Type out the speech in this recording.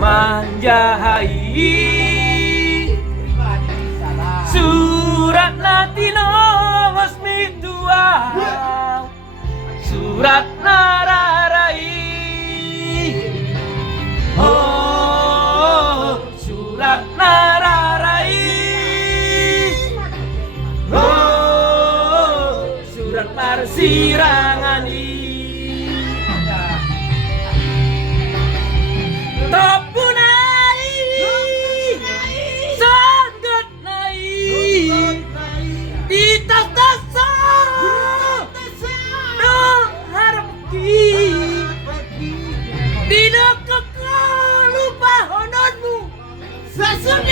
manjai surat latino wasmi tua surat nararai oh surat nararai oh surat parsirangani topunai sangat naik di tasa no harapki dina kekalupa hononmu sesungguhnya